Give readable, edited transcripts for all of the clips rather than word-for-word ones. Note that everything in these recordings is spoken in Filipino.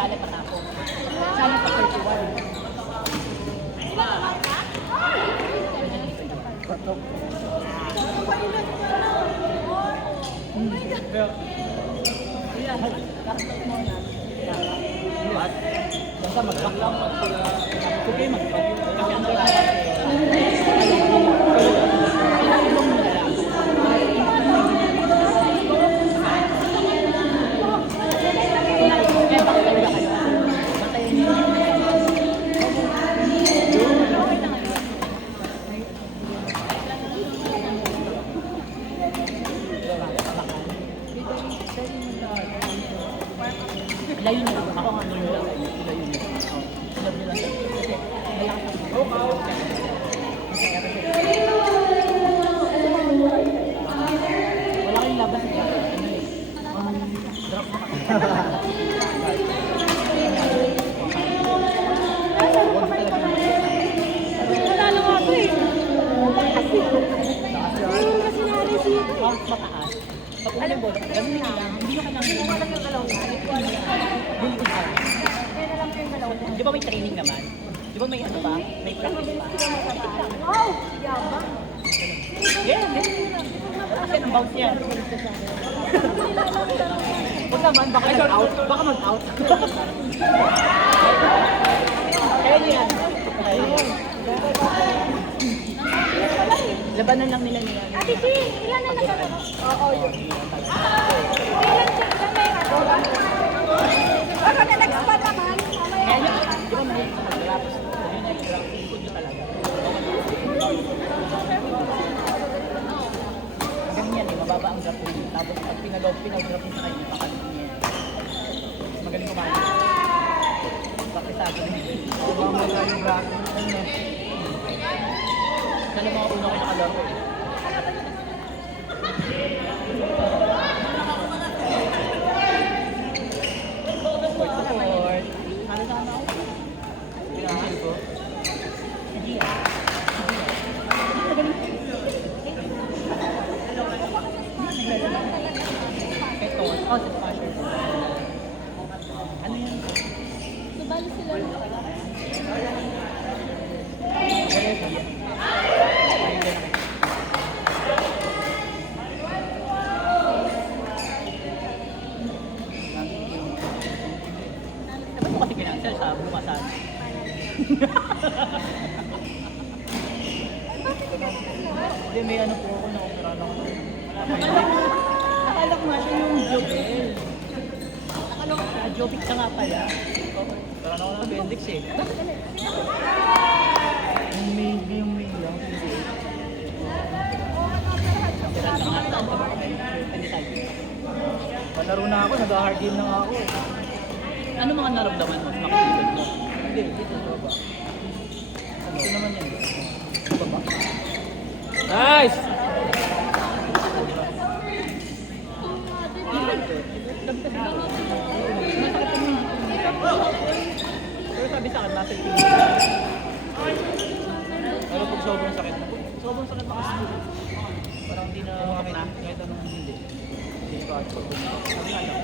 Sali pa ako. Sali pa 31. Basta mag-back lang. Sige, mag-back. Layo na ako nga nung layo na. Sabi nila kasi malakas ako. Wala kayong labas niya. Drop na. Nanalo nga ako eh. Kasi narisito. Mataas. Pag alam mo, gano'n na lang. Hindi ka lang. Hindi mo lang yung galaw na. Di ba may training naman? Di ba may ano ba? May practice ba? Wow! Yabang. Yeah, kasi ang bounce yan. Huwag naman, baka mag-out. Baka mag-out. Kaya yan. Labanan lang nila nila. Ate si, ilan na naglalaro? Oo, yun. Ilan siya? Ilan na yung ano? Baka na nag-spot naman. Kaya yun, di ba may mag-lapos? Yun yung ground. Ikot nyo talaga. Ganyan eh, mababa ang drop rin. Tapos pag pinag-drop nyo sa kayo, pakalit niya. Magaling kumain. Bakisado rin. Mamaya yung bracket. Sana mga una ko nakalaro eh. Support. Ano sana ako? Pinansin ko. Hindi ah. Ito. Oh, si Pasher. Ano yan? Subali sila. Dapat mo kasi kinansel sa bukasan. Hindi, may ano po ako na opera lang. Akala ko nga siya yung Jobel. Akala ko siya, Jobic siya nga pala. Pero ako ng appendix eh. Yung may lang. Palaro na ako, nag-hard game na nga ako. Ano mga naramdaman mo? Makikita mo? Hindi, dito sa baba. Ito naman yan. Sa baba. Nice! Pero sabi sa akin, nasa ipin. Pero pag sobrang sakit na kasi parang hindi na makakita kahit anong hindi. Hindi ko ato. Sabi nga lang.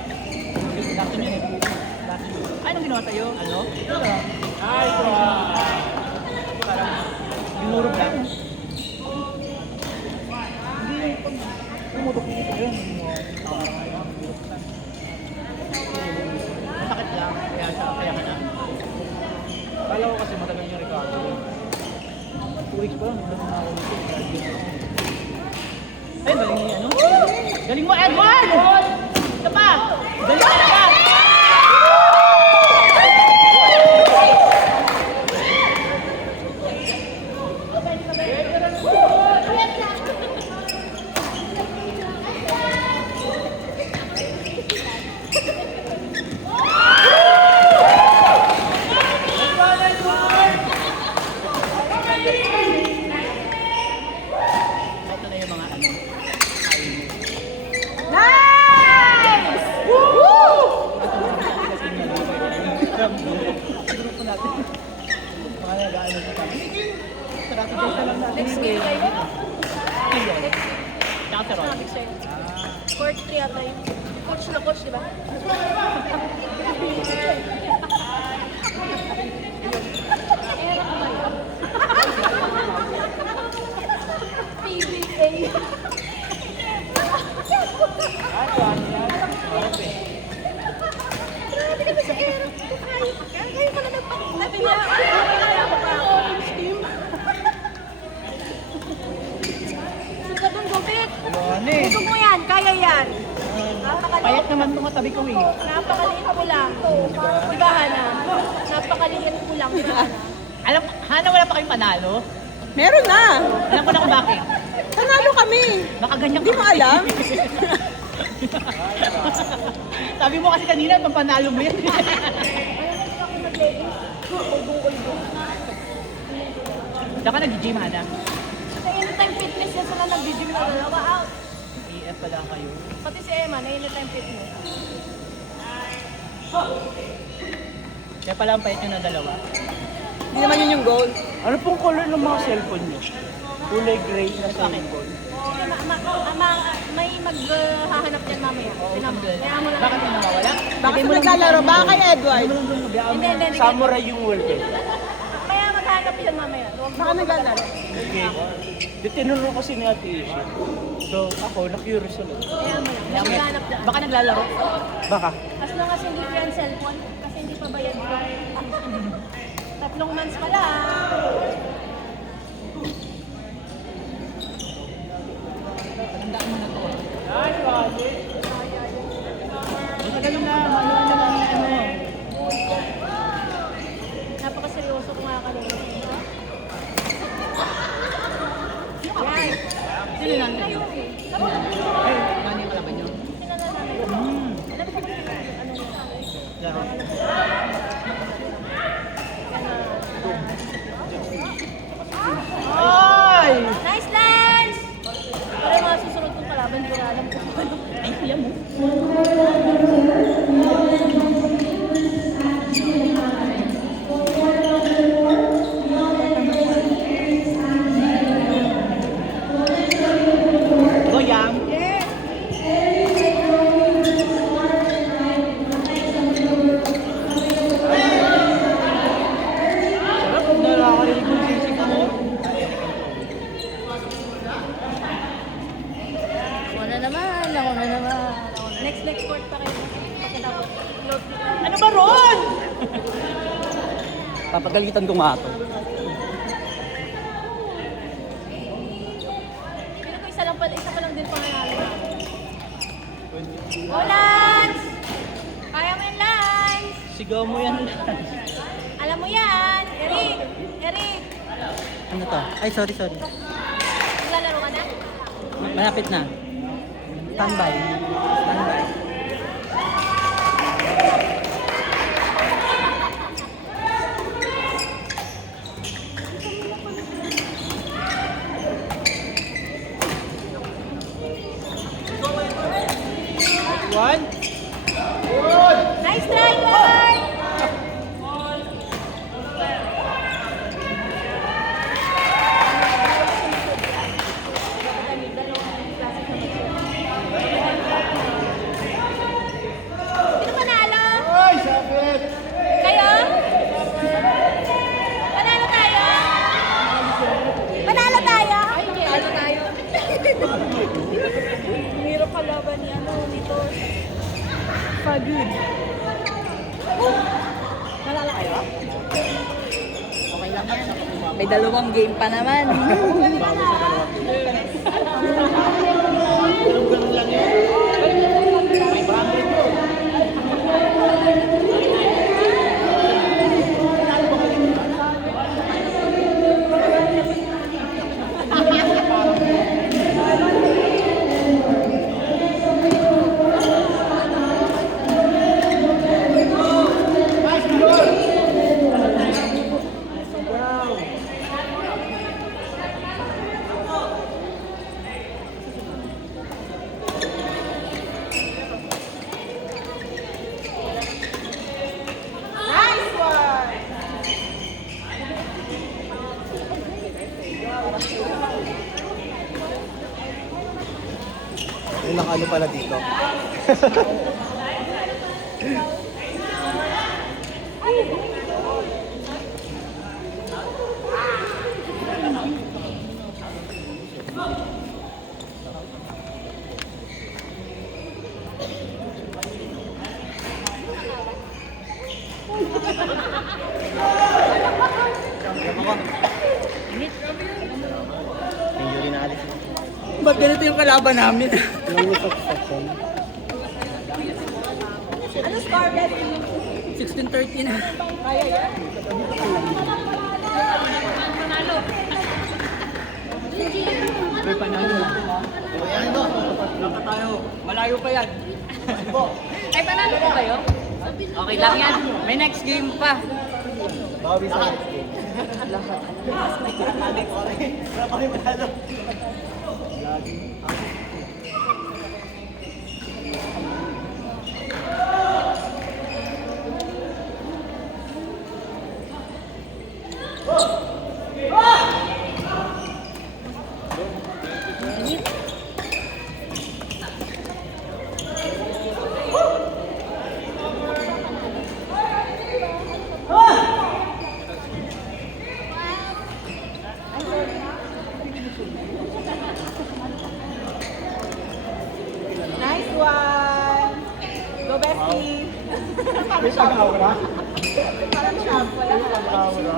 Last time yun eh. Ay, anong ginawa sa'yo? Ano? Ay, parang binurog lang. Hindi yung pag pumutok dito yun. Masakit lang. Kaya ka na. Kala ko kasi matagal yung recovery. 2 weeks pa lang. Ay, galing niya, ano? Galing mo, Edward! Ito pa! Galing talaga! Ito na yung mga ano. Nice! Woo! Grupo natin. Mga nag-ano sa kami. Sarap ito sa lang natin. Next game kayo? Ayun. Tsaka sa Ron. Court 3 ata yun. Coach na coach, di ba? Sabi niya, kaya ko pa ako. Sige dun, gupit. Ano eh. Gusto mo yan, kaya yan. Payat naman itong katabi ko eh. Napakaliit ko lang. Di ba, Hana? Napakaliit ko lang. Di ba, Hana? Alam, Hana, wala pa kayong panalo? Meron na. Alam ko na kung bakit. Panalo kami. Baka ganyan Hindi mo alam? Sabi mo kasi kanina, pang panalo mo yan. Saka ka nag-gym, Hana. Sa Anytime Fitness na sila nag-gym na dalawa out. EF pala kayo. Pati si Emma na Anytime Fitness. Kaya pala ang payat nyo na dalawa. Hindi naman yun yung goal. Ano pong color ng mga cellphone nyo? Kulay gray na cellphone. Sige, may maghahanap yan mamaya. Tinan mo. Kaya mo lang. Bakit yung nawawala? Baka sa naglalaro, baka kay Edward. Hindi. Samurai yung wallpaper. Kaya maghanap yan mamaya. Baka naglalaro. Okay. Di tinuro ko si ni Ate Ishi. So ako, na-curious ulit. Kaya mo lang. Maghanap dyan. Baka naglalaro? Baka. As long as hindi ko yan cellphone, kasi hindi pa bayad ko. 3 months pa lang. Matagal na, ano naman ano. Napakaseryoso ko nga kanina. Yan. Sino lang yun? Kayo eh. Ay, mani yung kalaban nyo. Alam ko ba ano yun? Laro. Ay! Nice dance! Para mga susunod kong kalaban, di ko alam kung ano. Ay, kaya mo. Goyang. Sarap, nakakarinig yung sisig mo. Ako na naman. Next court pa kayo. Pagkatapos, load ko. Ano ba ron? Papagalitan ko nga ito. Pero ko isa pa lang din pangalala. Go, Lance! Kaya mo yan, Lance! Sigaw mo yan. Alam mo yan! Eric! Ano to? Ay, sorry. Naglalaro ka na? Malapit na. Standby. One. Nice try, Lord! Sino panalo? Kayo? Panalo tayo? Panalo tayo? Panalo tayo. Hirap kalaban ni nito. Pagod. Nalala kayo? Okay lang yan. May 2 game pa naman. May nakano pala dito. ba't ganito yung kalaban namin? Ilang yung succession? Ano score, Bessie? 16-13 na. Kaya yan. May panalo natin ha. Ayan ito. Naka tayo. Malayo pa yan. Ay, panalo ko kayo? Okay lang yan. May next game pa. Bawi sa next game. Nice one. Go, Bessie. May pag-aura? Parang sharp. Wala May pag-aura?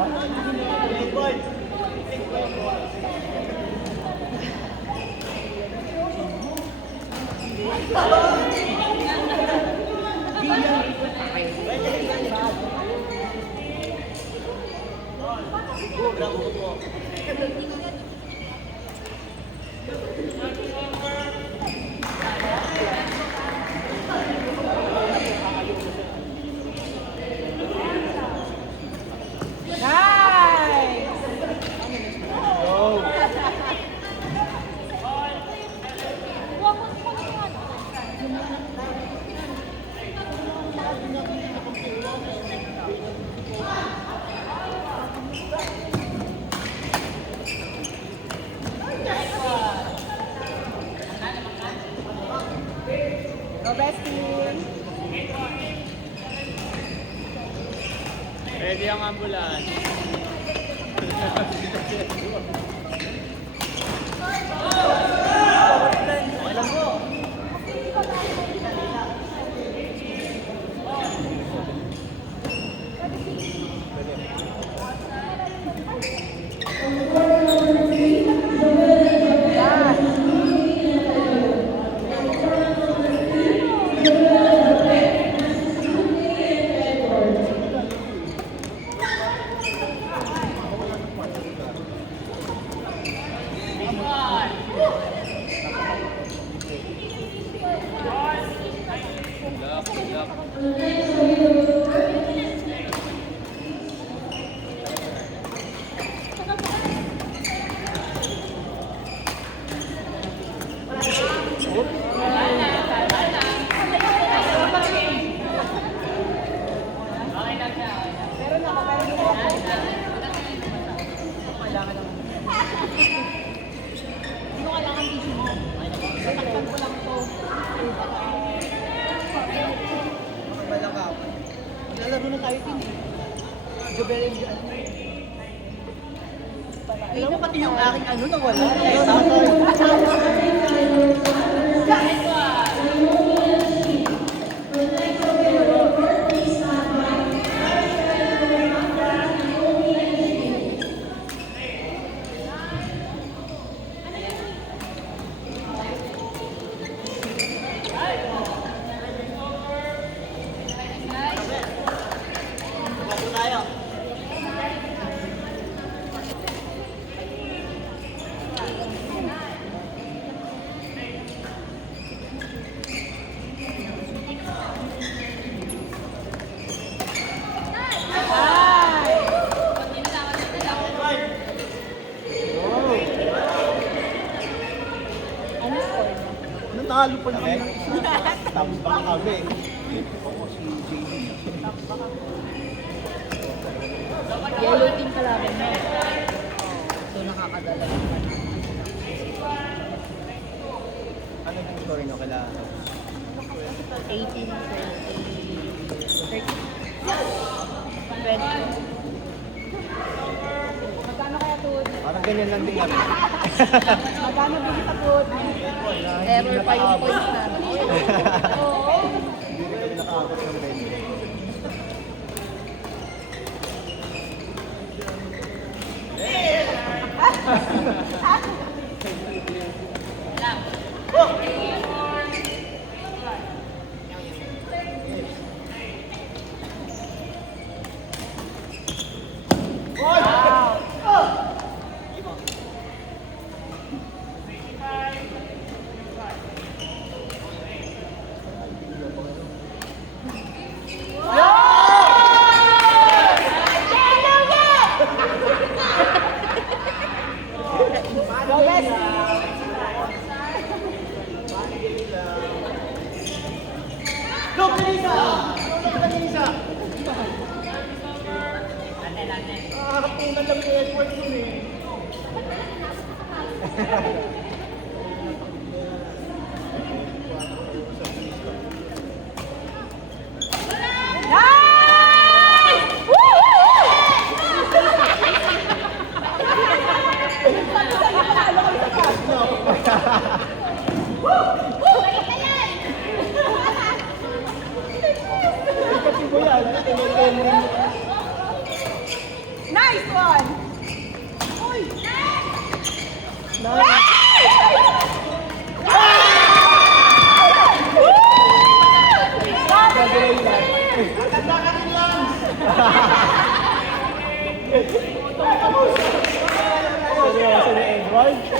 Nice. Go, Bessie. Pwede ang ambulance. Lalaro na tayo din eh. Gabeleng alam mo pati yung aking ano na wala. Nanalo pa na kami ng isa. Tambang kami. Ako si JD. Yellow team kalaban mo. So, nakakadala yung Ano yung score nyo kailangan? 18, 20, 30, 20. Magkano kaya tuod? Parang ganyan lang din kami. Magkano bigit sa tuod? Error pa yung points namin. Oo. Hindi na kami nakaabot ng venue. Nice one! Seryoso ni Edward.